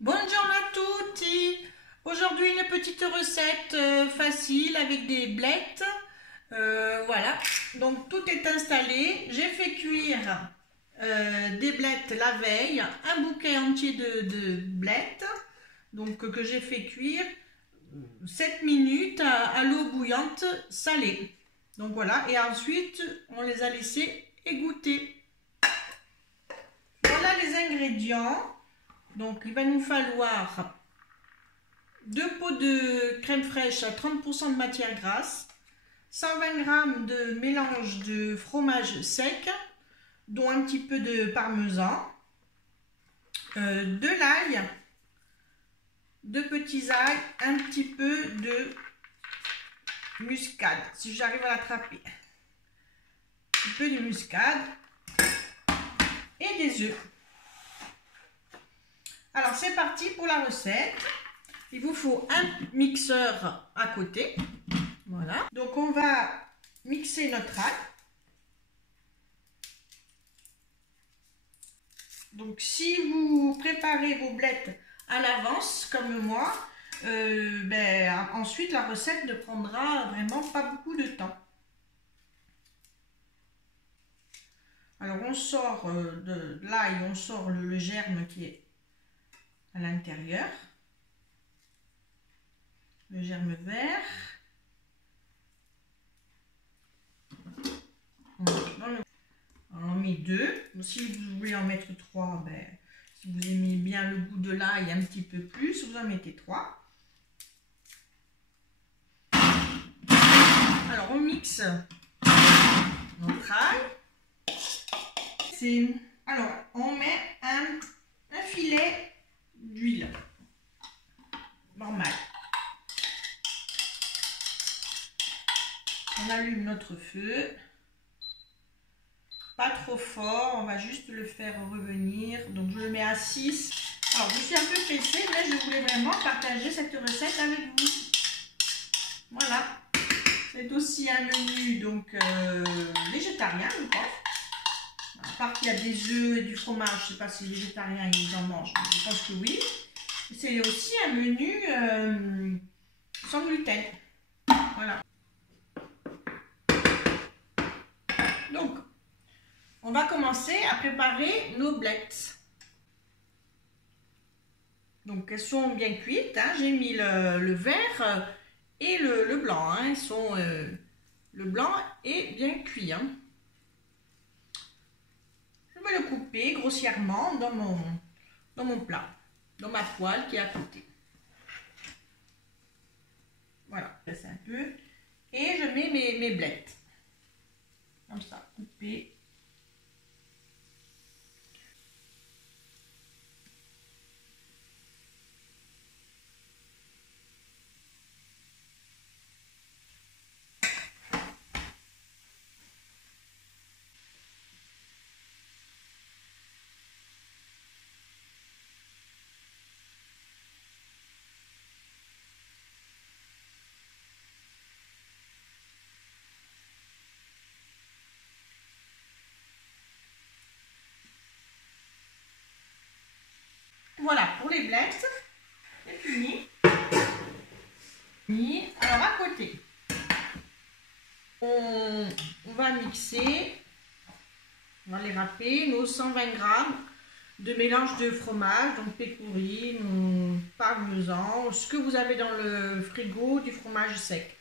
Buongiorno a tutti. Aujourd'hui une petite recette facile avec des blettes. Voilà, donc tout est installé. J'ai fait cuire des blettes la veille, un bouquet entier de blettes, donc que j'ai fait cuire 7 minutes à l'eau bouillante salée. Donc voilà, et ensuite on les a laissés égoutter. Voilà les ingrédients. Donc il va nous falloir 2 pots de crème fraîche à 30% de matière grasse, 120 g de mélange de fromage sec, dont un petit peu de parmesan, de l'ail, 2 petits ails, un petit peu de muscade, si j'arrive à l'attraper, un petit peu de muscade et des œufs. Alors c'est parti pour la recette. Il vous faut un mixeur à côté. Voilà. Donc on va mixer notre ail. Donc si vous préparez vos blettes à l'avance comme moi, ensuite la recette ne prendra vraiment pas beaucoup de temps. Alors on sort de l'ail, on sort le germe qui est à l'intérieur, le germe vert. On en met 2. Si vous voulez en mettre 3, si vous aimez bien le goût de l'ail un petit peu plus, vous en mettez 3. Alors on mixe notre ail. Alors on met un filet d'huile normale. On allume notre feu. Pas trop fort, on va juste le faire revenir. Donc je le mets à 6. Alors je suis un peu pressée, mais je voulais vraiment partager cette recette avec vous. Voilà. C'est aussi un menu donc végétarien, je pense. À part qu'il y a des œufs et du fromage, je ne sais pas si les végétariens ils en mangent, mais je pense que oui. C'est aussi un menu sans gluten. Voilà. Donc, on va commencer à préparer nos blettes. Donc, elles sont bien cuites. Hein. J'ai mis le vert et le blanc. Hein. Le blanc est bien cuit. Hein. Je vais le couper grossièrement dans mon plat, dans ma poêle qui est à côté. Voilà, c'est un peu. Et je mets mes blettes. Comme ça, coupées. Voilà, pour les blettes, c'est fini. Alors à côté, on va mixer, on va les râper, nos 120 g de mélange de fromage, donc pécorine, parmesan, ce que vous avez dans le frigo, du fromage sec.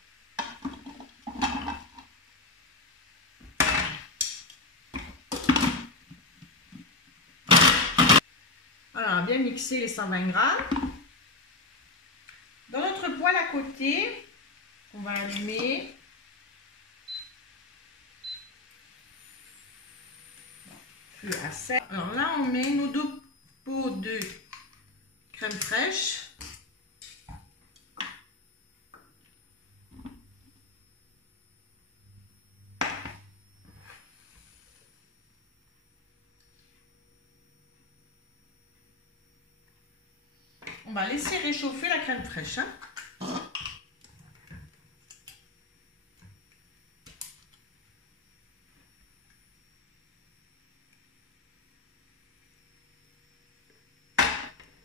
Voilà, bien mixer les 120 g. Dans notre poêle à côté, on va allumer. Feu à sec. Alors là, on met nos 2 pots de crème fraîche. On va laisser réchauffer la crème fraîche. Hein.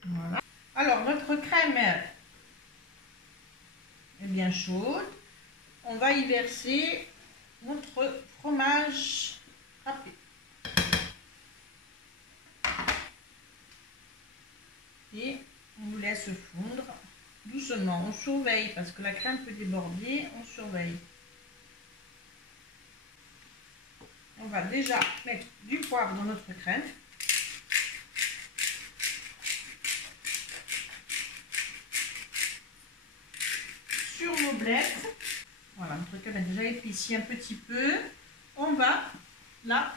Voilà. Alors, notre crème est bien chaude. On va y verser notre fromage râpé. Et on vous laisse fondre doucement. On surveille parce que la crème peut déborder. On surveille. On va déjà mettre du poivre dans notre crème. Sur nos blettes. Voilà, notre crème a déjà épaissi un petit peu. On va la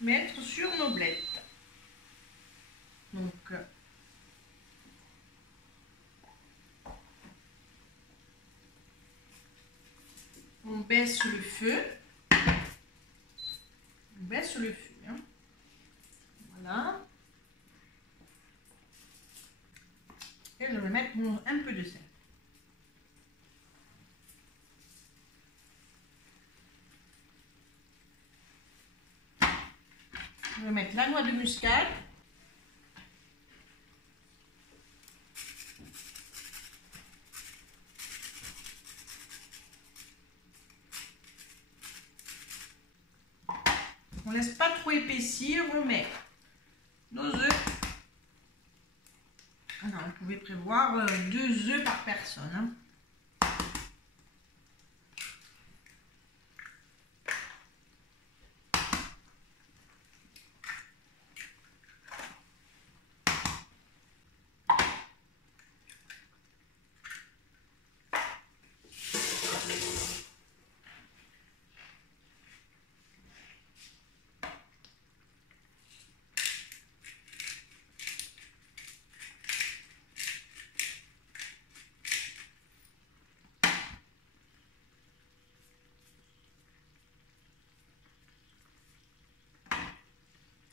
mettre sur nos blettes. Donc, on baisse le feu. On baisse le feu. Hein. Voilà. Et je vais mettre un peu de sel. Je vais mettre la noix de muscade. On ne laisse pas trop épaissir, on met nos œufs. Alors, vous pouvez prévoir 2 œufs par personne. Hein.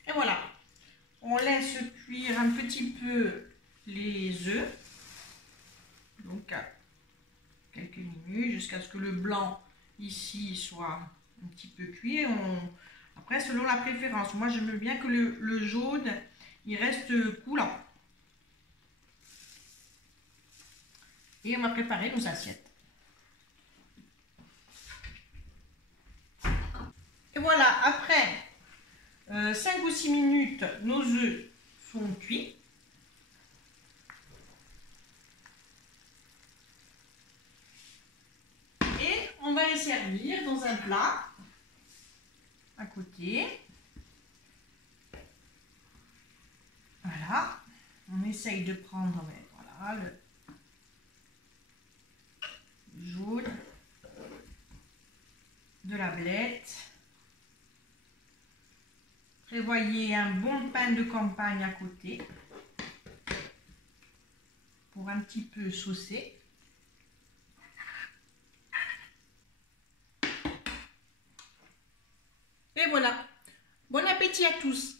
Et voilà, on laisse cuire un petit peu les œufs, donc quelques minutes, jusqu'à ce que le blanc ici soit un petit peu cuit. Après, selon la préférence, moi j'aime bien que le jaune il reste coulant. Et on va préparer nos assiettes. Et voilà, après 5 ou 6 minutes, nos œufs sont cuits. Et on va les servir dans un plat à côté. Voilà, on essaye de prendre voilà, le jaune de la blette. Prévoyez un bon pain de campagne à côté pour un petit peu saucer. Et voilà. Bon appétit à tous!